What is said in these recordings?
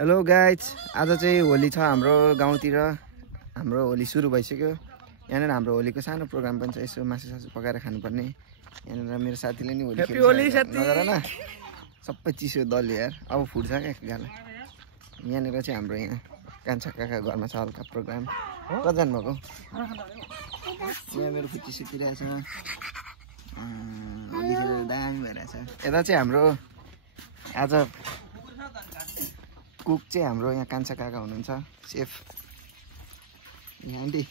Hello guys, आज चाहिँ होली छ हाम्रो गाउँतिर। हाम्रो होली सुरु भइसक्यो। यहाँनिर हाम्रो होलीको सानो प्रोग्राम पनि छ, यसो मासु पकाएर खानुपर्ने। यहाँनिर मेरो साथीले नि होली नगर न, सबै चिसो दल यार, अब फुट्छ क्या गाला। यहाँनिर चाहिँ हाम्रो यहाँ कान्छा काका घरमा छ हल्का प्रोग्राम। कता जानुभएको? यहाँ मेरो खुट्टी सुकिरहेछ, होली खेलेर दामी भइरहेछ। यता चाहिँ हाम्रो आज कुक चाहिँ हाम्रो यहाँ कान्छा काका हुनुहुन्छ, सेफ। यहाँ आन्टी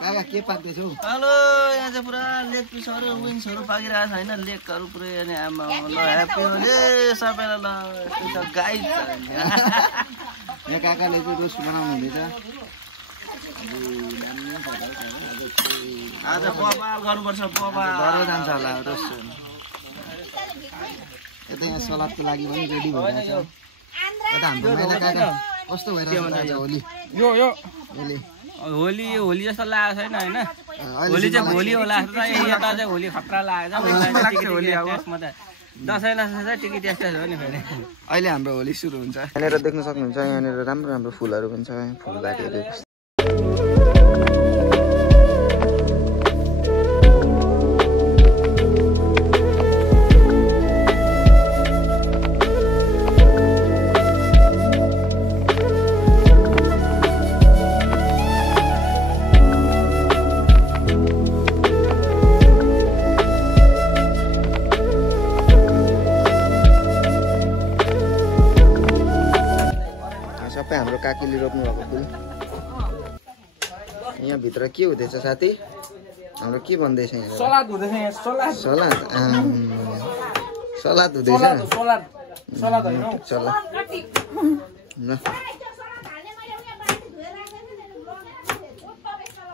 काका के पाक्दैछौ? हेलो, यहाँ चाहिँ पुरा लेग पिसहरू विङ्सहरू पाकिरहेको छ होइन, लेगहरू पुरै अनि आमा ल ह्याप्पी होली सबैलाई। ल गाई यहाँ काकाले चाहिँ रोस्ट बनाउनु हुँदैछ। आज बबाल गर्नुपर्छ, बबाल जान्छ होला रोस्ट। यता यहाँ सलादको लागि पनि रेडी भइरहेछ। यता हाम्रो माइला काका कस्तो भइरहेछ आज होली? यो होली जस्तो लागेको छैन होइन, होली चाहिँ भोलि होला जस्तो। यता चाहिँ होली खतरा लागेको छ। दसैँ चाहिँ टिकट यस्तै हो नि फेरि। अहिले हाम्रो होली सुरु हुन्छ। यहाँनिर देख्न सक्नुहुन्छ, यहाँनिर राम्रो राम्रो फुलहरू पनि छ, फुलबारीहरू। सबै हाम्रो काकीले रोप्नु भएको फुल। यहाँ भित्र के हुँदैछ साथी? हाम्रो के भन्दैछ यहाँ? सलाद हुँदैछ यहाँ, सलाद। सलाद सलाद हुँदैछ। सलाद होइन सलाद। ल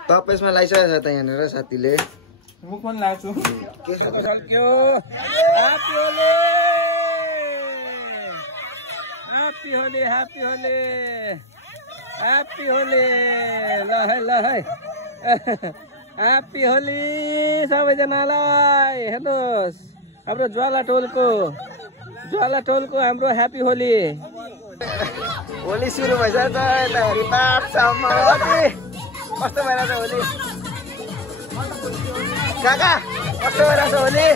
तपाईसमा लाइसकेको छ त यहाँनिर साथीले। मुख पनि लाग्छु के खान्छ? Happy Holi, happy Holi, happy Holi. ल है ह्याप्पी होली सबैजनालाई। हेर्नुहोस् हाम्रो ज्वाला टोलको हाम्रो ह्याप्पी होली। होली सुरु भइसकेछ। यता हरिपाठसम्म कस्तो भइरहेछ होली? काका कस्तो भइरहेछ होली?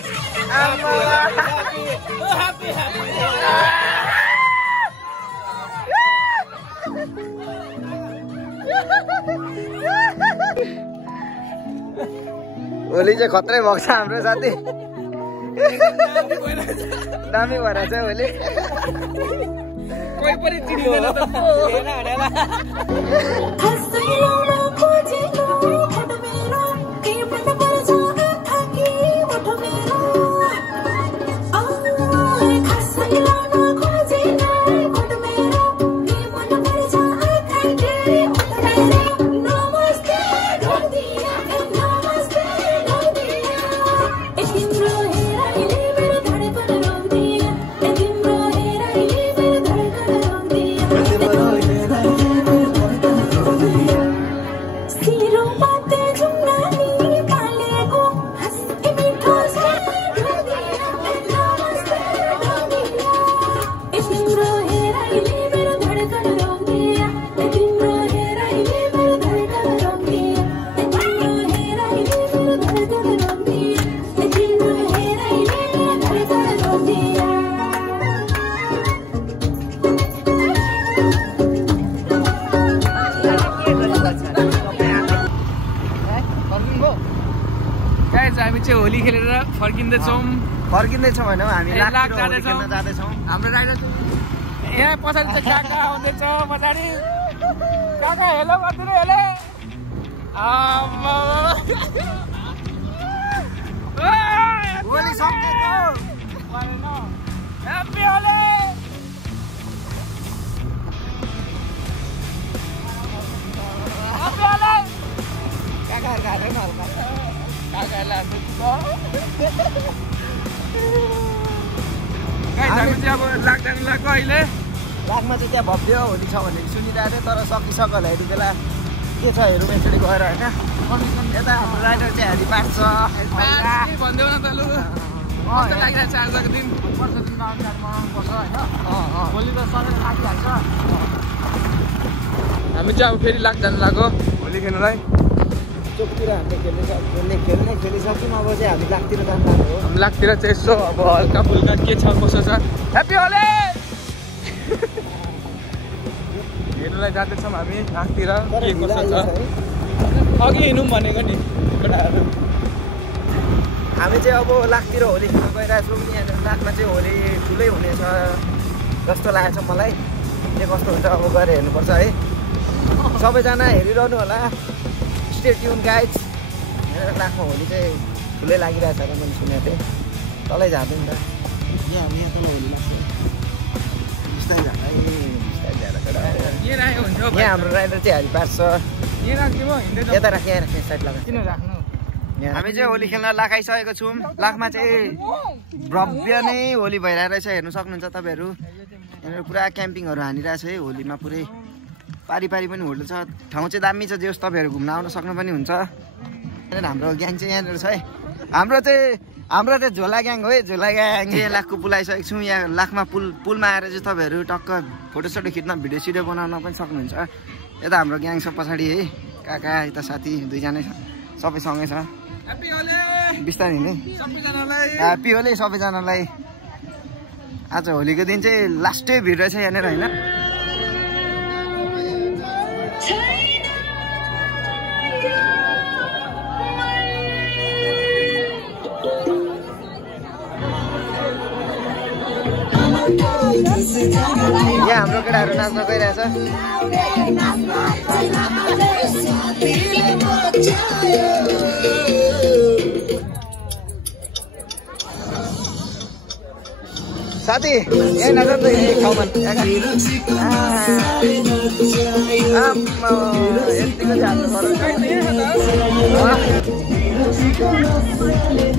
होली चाहिँ खत्रै भएको छ हाम्रो साथी, दामी भइरहेछ होली। कोही पनि चिनिँदैन त हामी चाहिँ होली खेलेर फर्किँदैछौँ होइन, हामी जाँदैछौँ। हाम्रो राइडर यहाँ पछाडि चाहिँ काका आउँदैछ, पछाडि काका हेलो गरिदिनु। हेलो होली सकिएको। ह्याप्पी होली। काकाहरूको हात होइन हल्का काकाहरूलाई हामी चाहिँ अब लाग्दैन लाग्यो अहिले। लागमा चाहिँ त्यहाँ भव्य होली छ भनेर सुनिरहेको थियो, तर सकिसक्यो होला यति बेला। के छ हेरौँ यसरी गएर होइन। यता हाम्रो राइडर चाहिँ हेरिपाठ छ। भन्देऊ न त लु। कस्तो लागिरहेको छ आजको दिन भोलि त सधैँ लागिहाल्छ हामी चाहिँ अब फेरि लाख जानु लाग्यो होली खेल्नुलाई चोकतिर हामीले खेलिसक्यौँ अब चाहिँ हामी लाखतिर जानु लाग्यो हामी लाखतिर चाहिँ यसो अब हल्का फुल्का के छ कसो छ ह्याप्पी होली हेर्नुलाई जाँदैछौँ हामी लाखतिर के कसो छ अघि हिँडौँ भनेको नि हामी चाहिँ अब लाखतिर होली खेल्न गइरहेको छौँ यहाँनिर लाखमा चाहिँ होली ठुलै हुनेछ जस्तो लागेको छ मलाई के कस्तो हुन्छ अब गएर हेर्नुपर्छ है सबैजना हेरिरहनु होला स्टे ट्युन गाइड्स लाखमा होली चाहिँ ठुलै लागिरहेछ अरे मैले सुनेको थिएँ तलै जाँदैन नि त यहाँ हामी यहाँ तल होली लाग्छ बिस्तारै जाँदा यहाँ हाम्रो राइडर चाहिँ हारिपार छ यता राख यहाँ राख्ने साइड लगा किन राख्नु हामी चाहिँ होली खेल्न लाख आइसकेको छौँ लाखमा चाहिँ भव्य नै होली भइरहेको रहेछ हेर्नु सक्नुहुन्छ तपाईँहरू यहाँनिर पुरा क्याम्पिङहरू हानिरहेछ है होलीमा पुरै पारी पारी पनि होटल छ ठाउँ चाहिँ दामी छ जे होस् तपाईँहरू घुम्न आउन सक्नु पनि हुन्छ यहाँनिर हाम्रो ग्याङ चाहिँ यहाँनिर छ है हाम्रो चाहिँ झोला ग्याङ हो है झोला ग्याङ यहाँ लाखको पुल आइसकेको छौँ यहाँ लाखमा पुलमा आएर चाहिँ तपाईँहरू टक्क फोटोसोटो खिच्न भिडियो सिडियो बनाउन पनि सक्नुहुन्छ यता हाम्रो ग्याङ छ पछाडि है काका यता साथी दुईजना सबै सँगै छ बिस्तारै हिँड्ने ह्याप्पी होली सबैजनालाई आज होलीको दिन चाहिँ लास्टै भिड रहेछ यहाँनिर होइन यहाँ हाम्रो केटाहरू नाच्न गइरहेछ साथी यहाँ नाच त ठाउँमा यतिको